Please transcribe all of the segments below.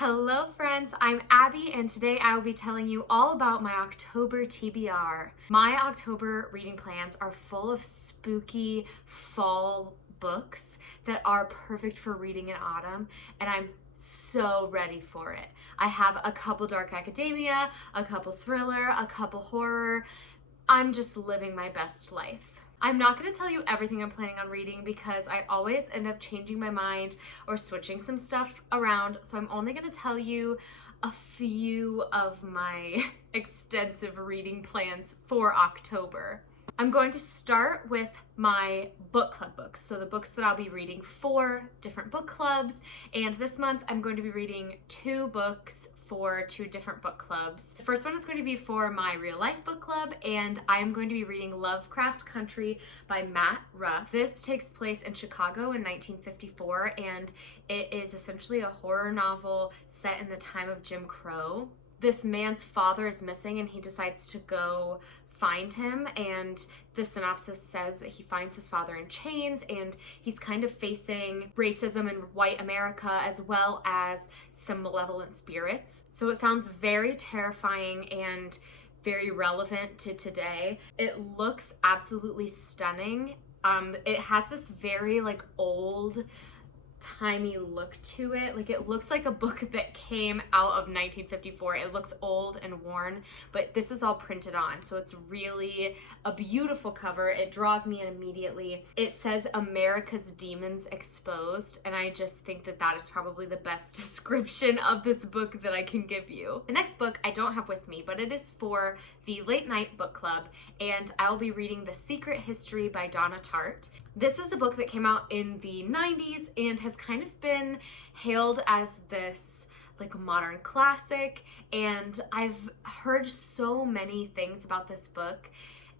Hello friends, I'm Abby and today I will be telling you all about my October TBR. My October reading plans are full of spooky fall books that are perfect for reading in autumn, and I'm so ready for it. I have a couple dark academia, a couple thriller, a couple horror. I'm just living my best life. I'm not going to tell you everything I'm planning on reading because I always end up changing my mind or switching some stuff around, so I'm only going to tell you a few of my extensive reading plans for October. I'm going to start with my book club books, so the books that I'll be reading for different book clubs, and this month I'm going to be reading 2 books for 2 different book clubs. The first one is going to be for my real life book club, and I am going to be reading Lovecraft Country by Matt Ruff. This takes place in Chicago in 1954, and it is essentially a horror novel set in the time of Jim Crow. This man's father is missing and he decides to go find him, and the synopsis says that he finds his father in chains and he's kind of facing racism in white America as well as some malevolent spirits. So it sounds very terrifying and very relevant to today. It looks absolutely stunning. It has this very old timey look to it. It looks like a book that came out of 1954. It looks old and worn, but this is all printed on, so it's really a beautiful cover. It draws me in immediately. It says America's Demons Exposed, and I just think that that is probably the best description of this book that I can give you. The next book I don't have with me, but it is for the late night book club, and I'll be reading The Secret History by Donna Tartt. This is a book that came out in the 90s and has kind of been hailed as this modern classic, and I've heard so many things about this book.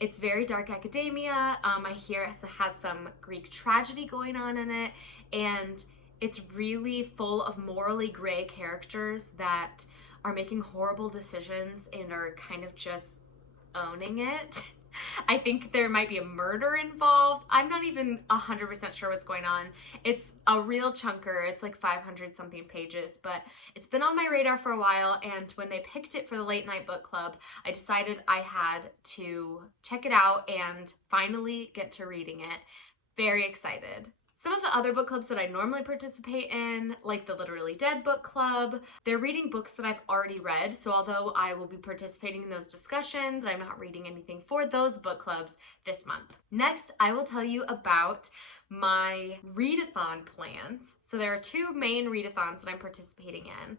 It's very dark academia. I hear it has some Greek tragedy going on in it, and it's really full of morally gray characters that are making horrible decisions and are kind of just owning it. I think there might be a murder involved. I'm not even 100% sure what's going on. It's a real chunker. It's 500 something pages, but it's been on my radar for a while, and when they picked it for the late night book club, I decided I had to check it out and finally get to reading it. Very excited. Some of the other book clubs that I normally participate in, like the Literally Dead book club, they're reading books that I've already read, so although I will be participating in those discussions, I'm not reading anything for those book clubs this month. Next, I will tell you about my readathon plans. So there are 2 main readathons that I'm participating in.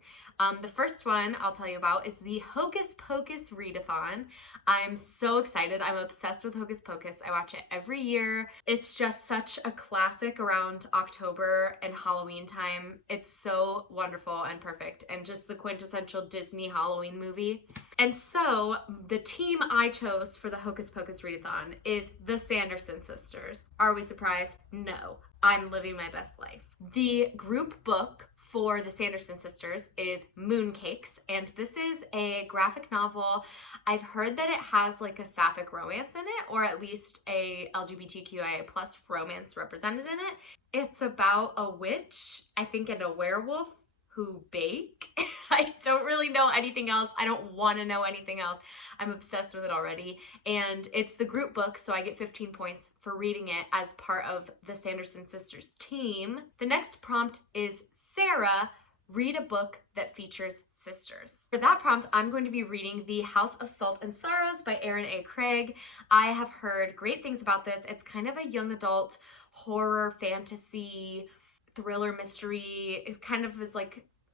The first one I'll tell you about is the Hocus Pocus readathon. I'm so excited. I'm obsessed with Hocus Pocus. I watch it every year. It's just such a classic around October and Halloween time. It's so wonderful and perfect, and just the quintessential Disney Halloween movie. And so the team I chose for the Hocus Pocus readathon is the Sanderson Sisters. Are we surprised? No. I'm living my best life. The group book for the Sanderson Sisters is Mooncakes, and this is a graphic novel. I've heard that it has a sapphic romance in it, or at least a LGBTQIA+ romance represented in it. It's about a witch, I think, and a werewolf who bake. I don't really know anything else. I don't want to know anything else. I'm obsessed with it already. And it's the group book, so I get 15 points for reading it as part of the Sanderson Sisters team. The next prompt is Sarah, read a book that features sisters. For that prompt, I'm going to be reading The House of Salt and Sorrows by Erin A. Craig. I have heard great things about this. It's kind of a young adult horror, fantasy, thriller, mystery. It kind of is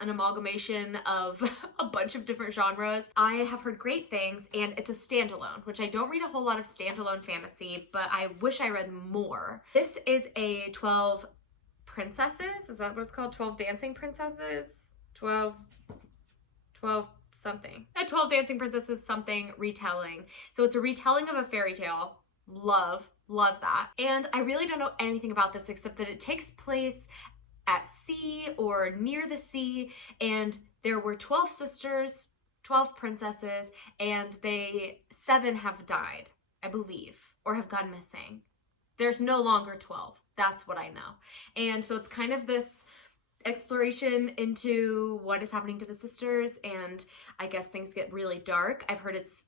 an amalgamation of a bunch of different genres. I have heard great things, and it's a standalone, which I don't read a whole lot of standalone fantasy, but I wish I read more. This is a 12 princesses, is that what it's called? 12 dancing princesses? 12 something. A 12 dancing princesses something retelling. So it's a retelling of a fairy tale. Love that. And I really don't know anything about this except that it takes place at sea or near the sea, and there were 12 sisters, 12 princesses, and 7 have died, I believe, or have gone missing. There's no longer 12. That's what I know. And so it's kind of this exploration into what is happening to the sisters, and I guess things get really dark. I've heard it's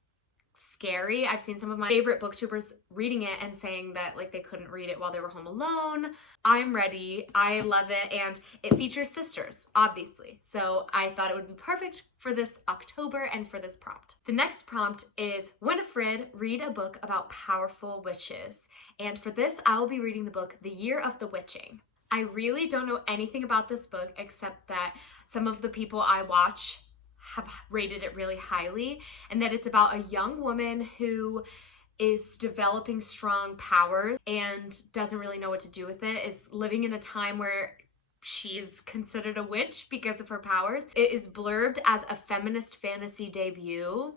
scary. I've seen some of my favorite booktubers reading it and saying that like they couldn't read it while they were home alone. I'm ready. I love it, and it features sisters, obviously. So I thought it would be perfect for this October and for this prompt. The next prompt is Winifred, read a book about powerful witches. And for this, I will be reading the book The Year of the Witching. I really don't know anything about this book except that some of the people I watch have rated it really highly, and that it's about a young woman who is developing strong powers and doesn't really know what to do with it, is living in a time where she's considered a witch because of her powers. It is blurbed as a feminist fantasy debut.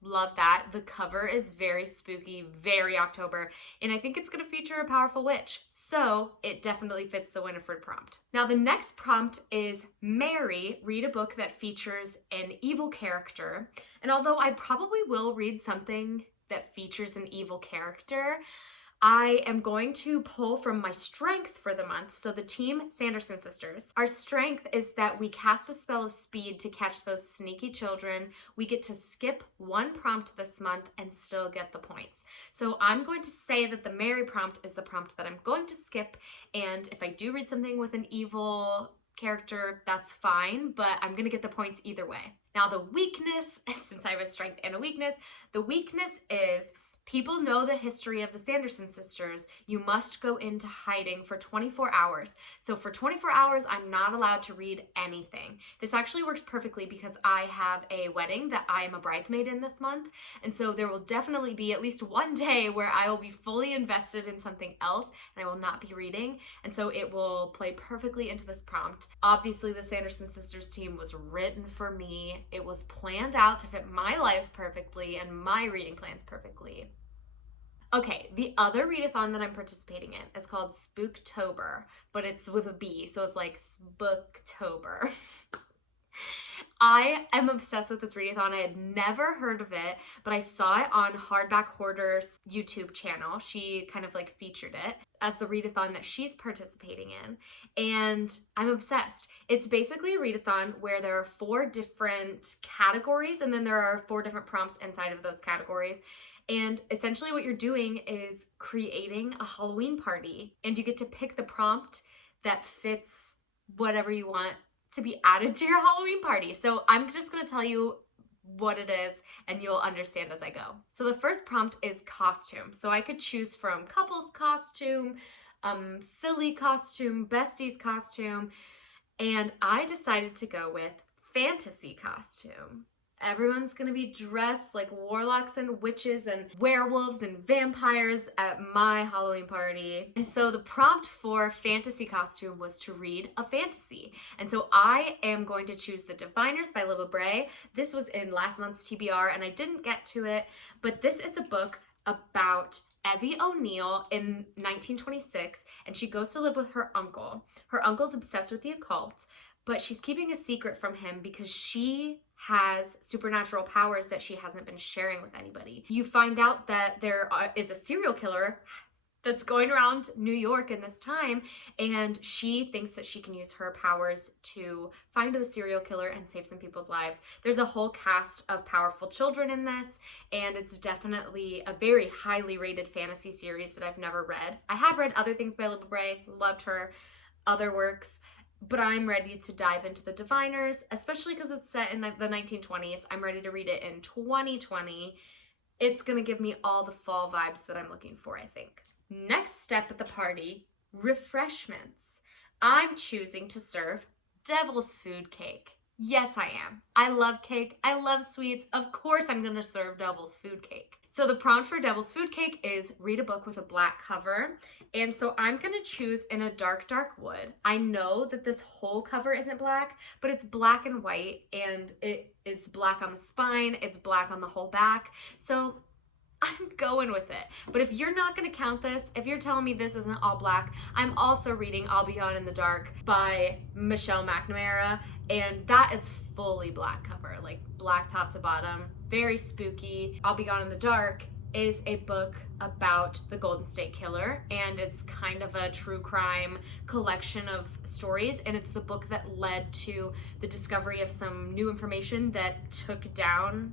Love that. The cover is very spooky, very October, and I think it's going to feature a powerful witch, so it definitely fits the Winifred prompt. Now the next prompt is Mary, read a book that features an evil character. And although I probably will read something that features an evil character, I am going to pull from my strength for the month. So the team Sanderson Sisters, our strength is that we cast a spell of speed to catch those sneaky children. We get to skip one prompt this month and still get the points. So I'm going to say that the Mary prompt is the prompt that I'm going to skip. And if I do read something with an evil character, that's fine, but I'm gonna get the points either way. Now the weakness, since I have a strength and a weakness, the weakness is people know the history of the Sanderson sisters. You must go into hiding for 24 hours. So for 24 hours, I'm not allowed to read anything. This actually works perfectly because I have a wedding that I am a bridesmaid in this month. And so there will definitely be at least one day where I will be fully invested in something else and I will not be reading. And so it will play perfectly into this prompt. Obviously, the Sanderson Sisters team was written for me. It was planned out to fit my life perfectly and my reading plans perfectly. Okay, the other readathon that I'm participating in is called Sbooktober, but it's with a B, so it's like Sbooktober. I am obsessed with this readathon. I had never heard of it, but I saw it on Hardback Hoarder's YouTube channel. She kind of like featured it as the readathon that she's participating in, and I'm obsessed. It's basically a readathon where there are 4 different categories, and then there are 4 different prompts inside of those categories. And essentially what you're doing is creating a Halloween party, and you get to pick the prompt that fits whatever you want to be added to your Halloween party. So I'm just going to tell you what it is and you'll understand as I go. So the first prompt is costume. So I could choose from couples costume, silly costume, besties costume, and I decided to go with fantasy costume. Everyone's gonna be dressed like warlocks and witches and werewolves and vampires at my Halloween party. And so the prompt for fantasy costume was to read a fantasy. And so I am going to choose The Diviners by Libba Bray. This was in last month's TBR and I didn't get to it, but this is a book about Evie O'Neill in 1926, and she goes to live with her uncle. Her uncle's obsessed with the occult, but she's keeping a secret from him because she has supernatural powers that she hasn't been sharing with anybody. You find out that there is a serial killer that's going around New York in this time, and she thinks that she can use her powers to find the serial killer and save some people's lives. There's a whole cast of powerful children in this, and it's definitely a very highly rated fantasy series that I've never read. I have read other things by Libba Bray, loved her other works, but I'm ready to dive into The Diviners, especially because it's set in the 1920s. I'm ready to read it in 2020. It's gonna give me all the fall vibes that I'm looking for, I think. Next step at the party, refreshments. I'm choosing to serve devil's food cake. Yes, I am. I love cake. I love sweets. Of course I'm gonna serve devil's food cake. So the prompt for devil's food cake is read a book with a black cover. And so I'm gonna choose In a Dark, Dark Wood. I know that this whole cover isn't black, but it's black and white, and it is black on the spine, it's black on the whole back. So I'm going with it. But if you're not gonna count this, if you're telling me this isn't all black, I'm also reading I'll Be Gone in the Dark by Michelle McNamara, and that is fully black cover, like black top to bottom, very spooky. I'll Be Gone in the Dark is a book about the Golden State Killer, and it's kind of a true crime collection of stories, and it's the book that led to the discovery of some new information that took down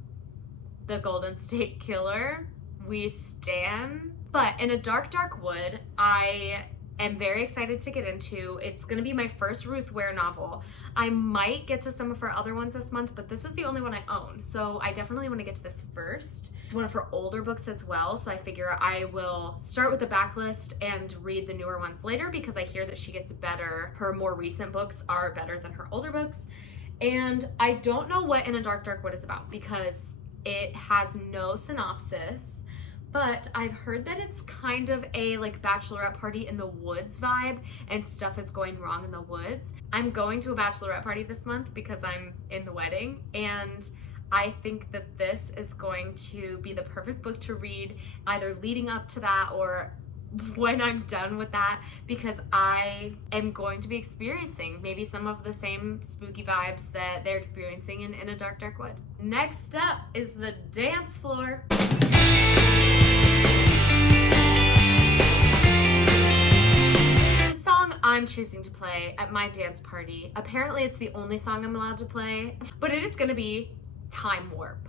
the Golden State Killer. We stan. But In a Dark, Dark Wood, I am very excited to get into. It's going to be my first Ruth Ware novel. I might get to some of her other ones this month, but this is the only one I own, so I definitely want to get to this first. It's one of her older books as well, so I figure I will start with the backlist and read the newer ones later, because I hear that she gets better. Her more recent books are better than her older books. And I don't know what In a Dark, Dark Wood is about, because it has no synopsis. But I've heard that it's kind of a like bachelorette party in the woods vibe, and stuff is going wrong in the woods. I'm going to a bachelorette party this month because I'm in the wedding, and I think that this is going to be the perfect book to read either leading up to that or when I'm done with that, because I am going to be experiencing maybe some of the same spooky vibes that they're experiencing in A Dark, Dark Wood. Next up is the dance floor. I'm choosing to play at my dance party. Apparently it's the only song I'm allowed to play, but it is going to be Time Warp.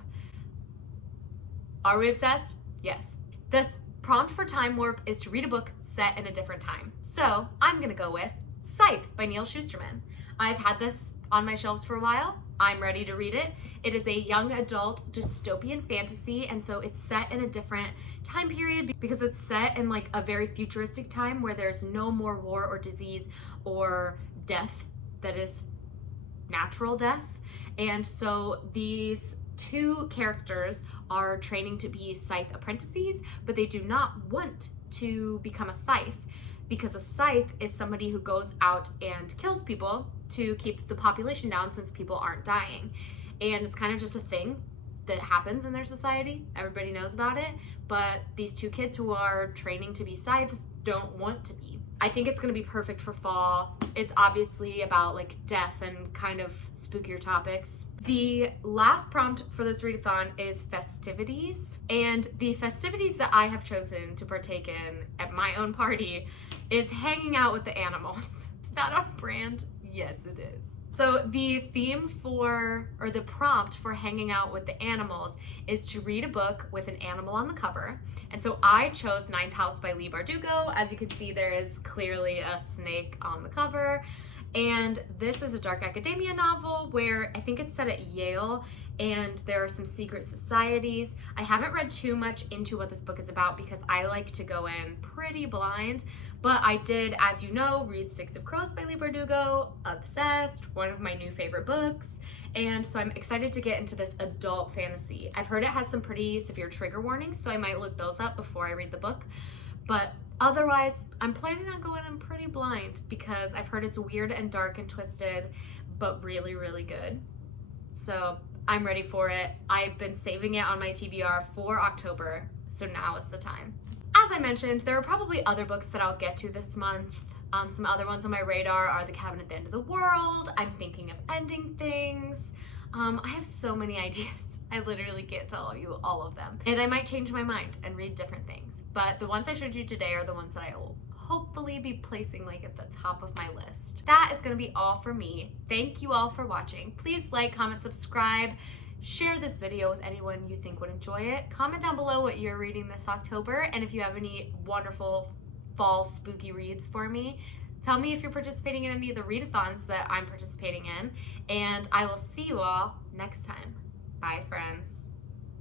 Are we obsessed? Yes. The prompt for Time Warp is to read a book set in a different time. So I'm going to go with Scythe by Neal Shusterman. I've had this on my shelves for a while. I'm ready to read it. It is a young adult dystopian fantasy, and so it's set in a different time period because it's set in like a very futuristic time where there's no more war or disease or death that is natural death. And so these two characters are training to be scythe apprentices, but they do not want to become a scythe, because a scythe is somebody who goes out and kills people to keep the population down since people aren't dying. And it's kind of just a thing that happens in their society. Everybody knows about it, but these two kids who are training to be scythes don't want to be. I think it's going to be perfect for fall. It's obviously about like death and kind of spookier topics. The last prompt for this readathon is festivities, and the festivities that I have chosen to partake in at my own party is hanging out with the animals. Is that on brand? Yes, it is. So the theme for, or the prompt for hanging out with the animals is to read a book with an animal on the cover. And so I chose Ninth House by Leigh Bardugo. As you can see, there is clearly a snake on the cover. And this is a dark academia novel where I think it's set at Yale, and there are some secret societies. I haven't read too much into what this book is about because I like to go in pretty blind, but I did, as you know, read Six of Crows by Leigh Bardugo, obsessed, one of my new favorite books. And so I'm excited to get into this adult fantasy. I've heard it has some pretty severe trigger warnings, so I might look those up before I read the book. But otherwise, I'm planning on going in pretty blind because I've heard it's weird and dark and twisted, but really, really good. So I'm ready for it. I've been saving it on my TBR for October, so now is the time. As I mentioned, there are probably other books that I'll get to this month. Some other ones on my radar are The Cabin at the End of the World. I'm thinking of ending things. I have so many ideas. I literally can't tell you all of them. And I might change my mind and read different things. But the ones I showed you today are the ones that I will hopefully be placing like at the top of my list. That is going to be all for me. Thank you all for watching. Please like, comment, subscribe, share this video with anyone you think would enjoy it. Comment down below what you're reading this October, and if you have any wonderful fall spooky reads for me. Tell me if you're participating in any of the readathons that I'm participating in, and I will see you all next time. Bye, friends.